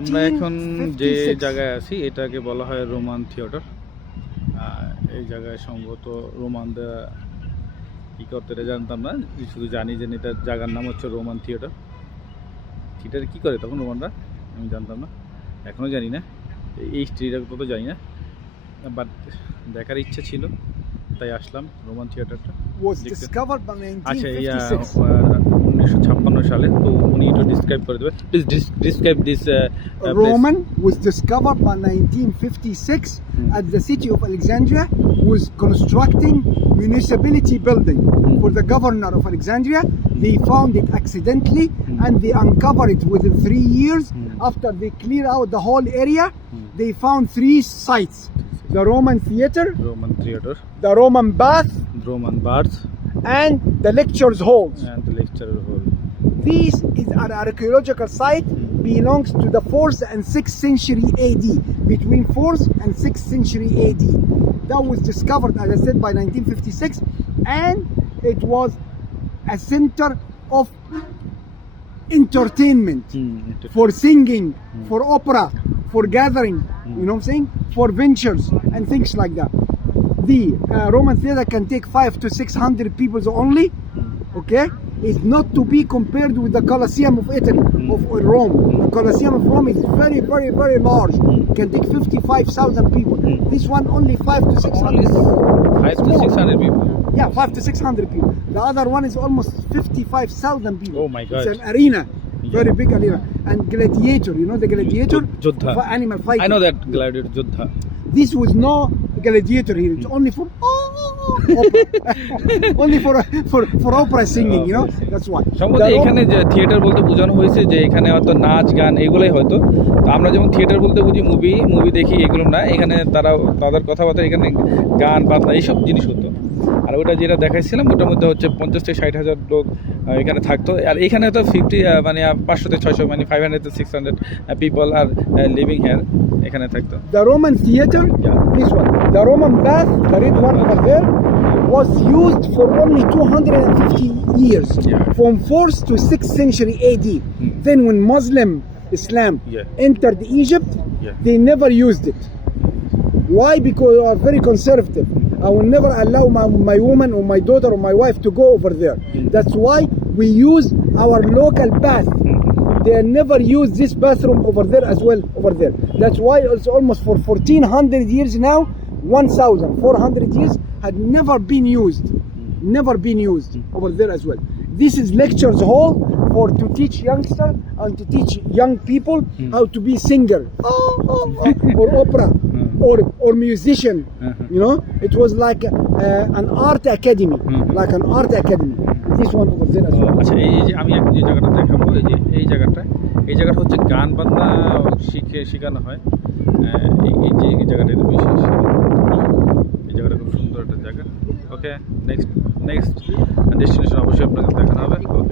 আমরা এখন যে জায়গায় আছি এটাকে বলা হয় রোমান থিয়েটার। এই জায়গায় সম্ভবত রোমানরা কী করতে এটা জানতাম না, শুধু জানি যে এটার জায়গার নাম হচ্ছে রোমান থিয়েটার। থিয়েটারে কী করে তখন রোমানরা আমি জানতাম না, এখনও জানি না, এই স্ট্রিটা তো জানি না, বাট দেখার ইচ্ছে ছিল তাই আসলাম রোমান থিয়েটারটা। আচ্ছা, 1956 সালে। তো উনি একটু ডিসক্রাইব করে দেবে, please describe this. Roman was discovered by 1956 at the city of Alexandria, was constructing municipality building for the governor of Alexandria. They found it accidentally and they uncovered it within 3 years. After they clear out the whole area, they found 3 sites: the Roman theater, the Roman bath, and the lectures halls. This is an archaeological site, belongs to the 4th and 6th century AD, between 4th and 6th century AD. That was discovered, as I said, by 1956, and it was a center of entertainment, for singing, for opera, for gathering, you know what I'm saying, for ventures and things like that. The Roman theater can take 500 to 600 people only, okay? It's not to be compared with the Colosseum of Italy, of Rome. The Colosseum of Rome is very, very, very large. Can take 55,000 people. This one only 5 to 600. 5 to 600 people. Yeah, 5 to 600 people. The other one is almost 55,000 people. Oh my God. It's an arena, very big arena. And gladiator, you know the gladiator? Juddha. For animal fighting. I know that gladiator, Juddha. This was no gladiator here. It's only for opera. Only for opera singing, you know. That's why. সম্ভবত এখানে যে theatre বলতে বোঝানো হয়েছে যে এখানে হয়তো নাচ গান এগুলোই হয়তো। তো আমরা যেমন থিয়েটার বলতে বুঝি মুভি দেখি, এগুলো না। এখানে তাদের কথাবার্তা, এখানে গান বাজনা এইসব জিনিস হতো। আর ওটা যেটা দেখাইছিলাম ওটার মধ্যে হচ্ছে 50 থেকে 60,000 লোক এখানে থাকতো। আর এখানে তো 500 থেকে 600 মানে 500 to 600 people are living here, এখানে থাকতো। The Roman theater, this one, the Roman bath, the red one over there, was used for only 250 years, from 4th to 6th century AD. Then when Islam entered Egypt, they never used it. Why? Because they are very conservative. I will never allow my woman or my daughter or my wife to go over there. That's why we use our local bath. They never use this bathroom over there as well, over there. That's why it's almost for 1400 years now, 1400 years had never been used over there as well. This is lectures hall to teach youngsters and to teach young people how to be singer or opera or musician. You know, it was like an art academy, This one over there as well. আচ্ছা, এই যে আমি এখন যে জায়গাটা দেখাবো, এই জায়গাটা হচ্ছে গান বাজনা শেখানো হয়। এই জায়গাটা একটু বিশেষ, এই জায়গাটা খুব সুন্দর একটা জায়গা। ওকে, নেক্সট ডেস্টিনেশন অবশ্যই আপনাকে দেখানো হবে। ওকে।